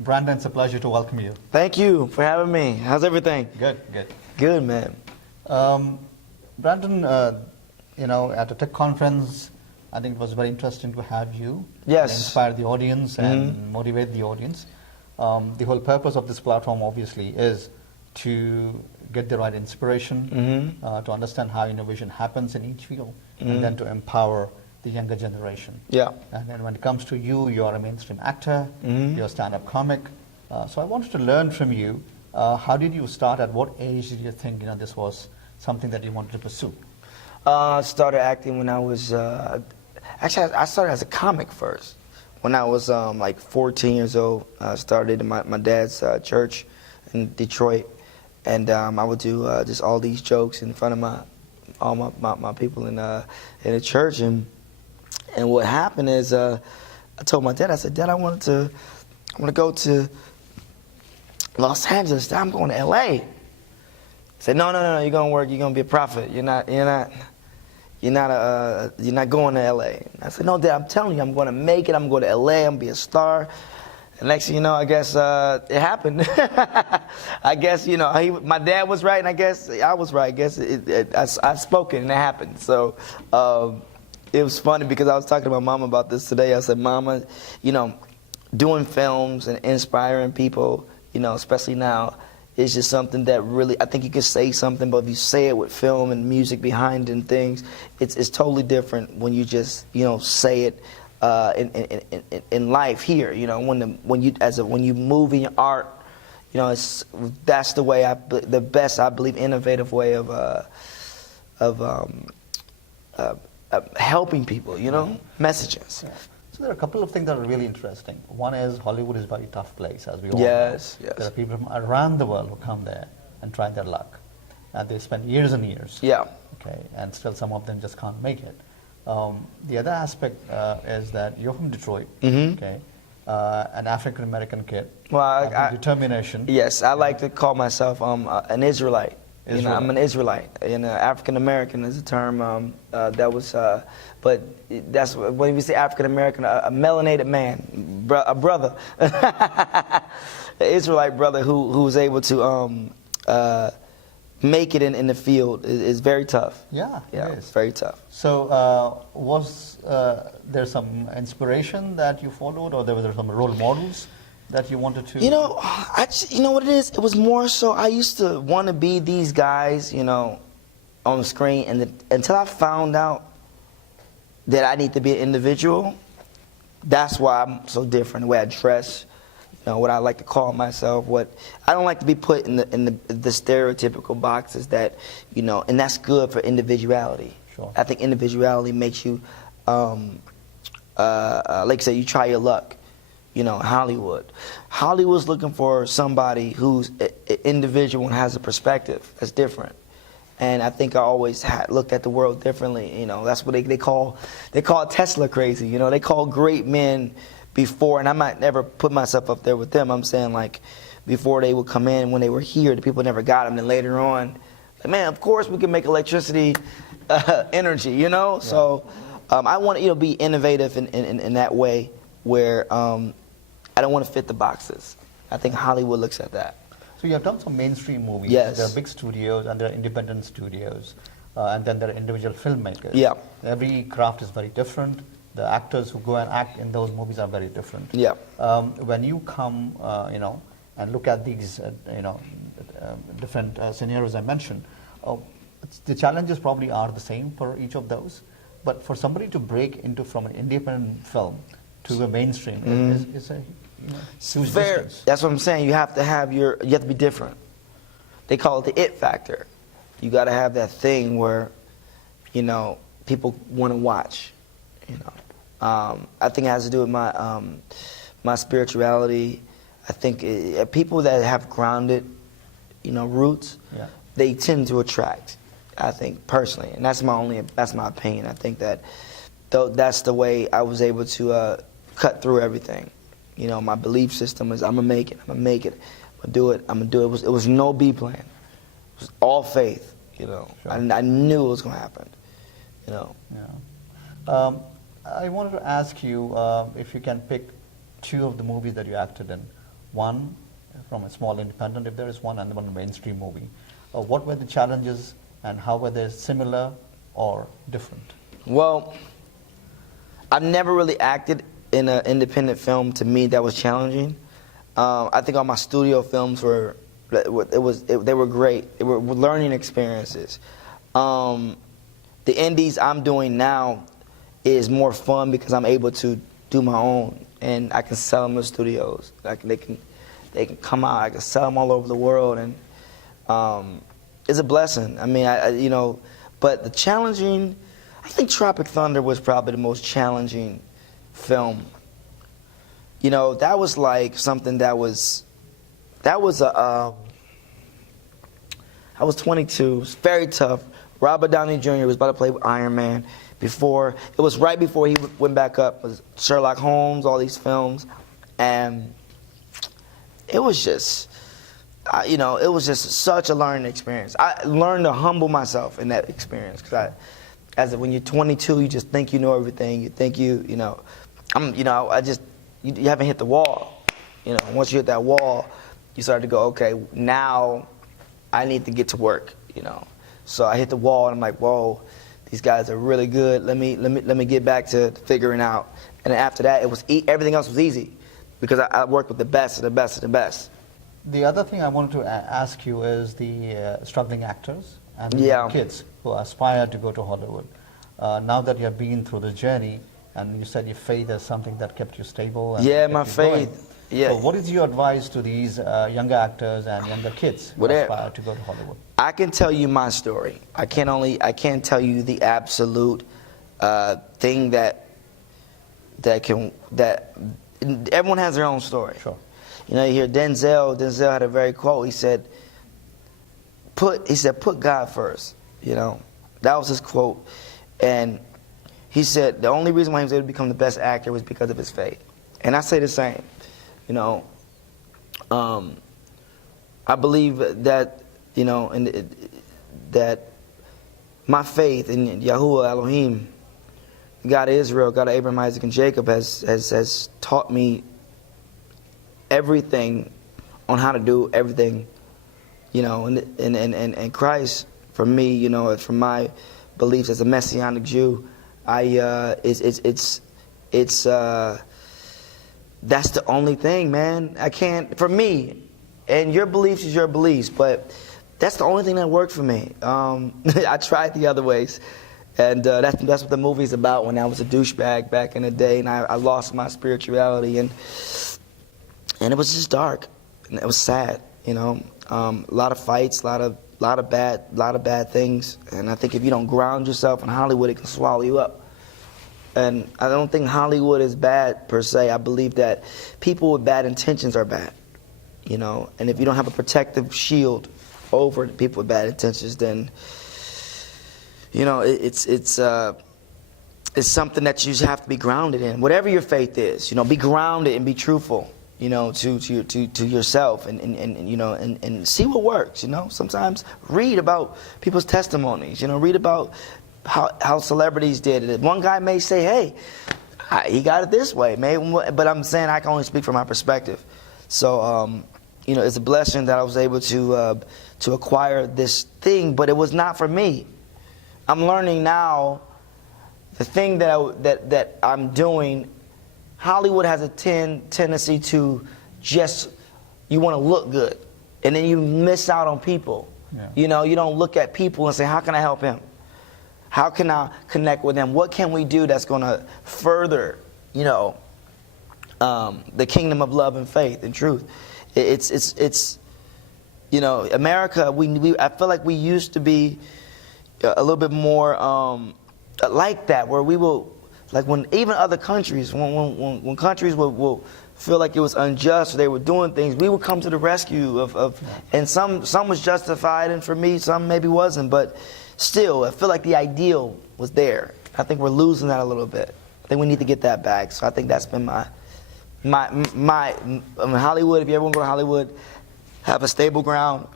Brandon, it's a pleasure to welcome you. Thank you for having me. How's everything? Good, good. Good, man. Brandon, at a tech conference, I think it was very interesting to have you. Yes. Inspire the audience and motivate the audience. The whole purpose of this platform, obviously, is to get the right inspiration, to understand how innovation happens in each field, and then to empower the younger generation. Yeah. And then when it comes to you, you're a mainstream actor, you're a stand-up comic. So I wanted to learn from you, how did you start? At what age did you think this was something that you wanted to pursue? I started acting when I was, actually I started as a comic first. When I was like 14 years old, I started in my dad's church in Detroit. And I would do just all these jokes in front of all my people in the church. And what happened is, I told my dad, I said, Dad, I want to go to Los Angeles. Dad, I'm going to LA. He said, No, you're gonna work. You're gonna be a prophet. You're not going to LA. I said, No, Dad, I'm telling you, I'm going to make it. I'm going to LA. I'm gonna be a star. And next thing you know, I guess it happened. I guess my dad was right, and I guess I was right. I guess I spoke it, and it happened. So it was funny because I was talking to my mom about this today. I said, Mama, doing films and inspiring people, especially now, is just something that really, I think you can say something, but if you say it with film and music behind it and things, it's totally different when you just say it. In life here, when you move in your art, that's the way the best, I believe, innovative way of helping people, messages. Yeah. So there are a couple of things that are really interesting. One is Hollywood is a very tough place, as we all know. Yes. There are people from around the world who come there and try their luck, and they spend years and years. Yeah. Okay, and still some of them just can't make it. The other aspect is that you're from Detroit, okay, an African American kid. Well, determination. Yes, I like to call myself an Israelite. I'm an Israelite. African American is a term that was, but that's when we say African American, a melanated man, a brother, an Israelite brother who was able to make it in the field is very tough. Yeah, it is. Very tough. So was there some inspiration that you followed, or were there some role models that you wanted to? You know what it is? It was more so I used to want to be these guys, on the screen, and until I found out that I need to be an individual, that's why I'm so different, the way I dress, what I like to call myself. What I don't like to be put in the stereotypical boxes that, and that's good for individuality. Sure. I think individuality makes you, like I said, you try your luck. Hollywood. Hollywood's looking for somebody who's an individual and has a perspective that's different. And I think I always looked at the world differently. That's what they call Tesla crazy. They call great men before, and I might never put myself up there with them. I'm saying, like, before they would come in, when they were here, the people never got them. Then later on, like, man, of course we can make electricity, energy. Yeah. So I want to be innovative in that way where I don't want to fit the boxes. I think Hollywood looks at that. So you have done some mainstream movies. Yes. There are big studios and there are independent studios, and then there are individual filmmakers. Yeah. Every craft is very different. The actors who go and act in those movies are very different. Yeah. When you come, and look at these, different scenarios I mentioned, the challenges probably are the same for each of those. But for somebody to break into from an independent film to a mainstream is a huge distance. That's what I'm saying. You have to be different. They call it the it factor. You got to have that thing where, people want to watch. I think it has to do with my spirituality. I think people that have grounded, roots, they tend to attract. I think personally, and that's my opinion. I think that that's the way I was able to cut through everything. My belief system is I'm gonna make it. I'm gonna do it. It was no B plan. It was all faith. Sure. I knew it was gonna happen. I wanted to ask you if you can pick two of the movies that you acted in. one from a small independent, if there is one, and one mainstream movie. What were the challenges, and how were they similar or different? Well, I've never really acted in an independent film. To me, that was challenging. I think all my studio films they were great. They were learning experiences. The indies I'm doing now is more fun because I'm able to do my own, and I can sell them to studios. They can come out. I can sell them all over the world, and it's a blessing. I mean, but the challenging. I think Tropic Thunder was probably the most challenging film. That was like something I was 22. It was very tough. Robert Downey Jr. was about to play with Iron Man. It was right before he went back up. It was Sherlock Holmes, all these films, and it was just, it was just such a learning experience. I learned to humble myself in that experience because when you're 22, you just think you know everything. You think you haven't hit the wall. Once you hit that wall, you start to go, okay, now I need to get to work. So I hit the wall and I'm like, whoa, these guys are really good. Let me get back to figuring out. And then after that, everything else was easy because I worked with the best of the best of the best. The other thing I wanted to ask you is the struggling actors and the kids who aspire to go to Hollywood. Now that you have been through the journey, and you said your faith is something that kept you stable. And my faith. Going. Yeah. So what is your advice to these younger actors and younger kids who aspire to go to Hollywood? I can tell you my story. I can't tell you the absolute thing that everyone has their own story. Sure. You hear Denzel had a very quote. He said, put God first. That was his quote. And he said the only reason why he was able to become the best actor was because of his faith. And I say the same. I believe that, that my faith in Yahuwah Elohim, God of Israel, God of Abraham, Isaac, and Jacob, has taught me everything on how to do everything, and Christ, for me, from my beliefs as a Messianic Jew, that's the only thing, man. For me, and your beliefs is your beliefs, but that's the only thing that worked for me. I tried the other ways, and that's what the movie's about. When I was a douchebag back in the day, and I lost my spirituality, and it was just dark, and it was sad. A lot of fights, a lot of bad things, and I think if you don't ground yourself in Hollywood, it can swallow you up. And I don't think Hollywood is bad per se. I believe that people with bad intentions are bad, and if you don't have a protective shield over the people with bad intentions, then it's something that you just have to be grounded in. Whatever your faith is, be grounded and be truthful, to yourself, and see what works. Sometimes read about people's testimonies. Read about how celebrities did it. One guy may say, hey, he got it this way, but I'm saying I can only speak from my perspective. So, it's a blessing that I was able to acquire this thing, but it was not for me. I'm learning now the thing that I'm doing. Hollywood has a tendency to just, you want to look good, and then you miss out on people. Yeah. You don't look at people and say, how can I help him? How can I connect with them? What can we do that's going to further, the kingdom of love and faith and truth? It's America. I feel like we used to be a little bit more like that, where we will, like when even other countries, when countries will feel like it was unjust, or they were doing things, we would come to the rescue of and some was justified, and for me, some maybe wasn't, but. Still, I feel like the ideal was there. I think we're losing that a little bit. I think we need to get that back. So I think that's been my Hollywood. If you ever want to go to Hollywood, have a stable ground,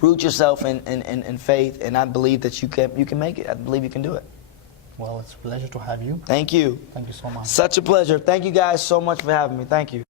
root yourself in faith, and I believe that you can make it. I believe you can do it. Well, it's a pleasure to have you. Thank you. Thank you so much. Such a pleasure. Thank you guys so much for having me. Thank you.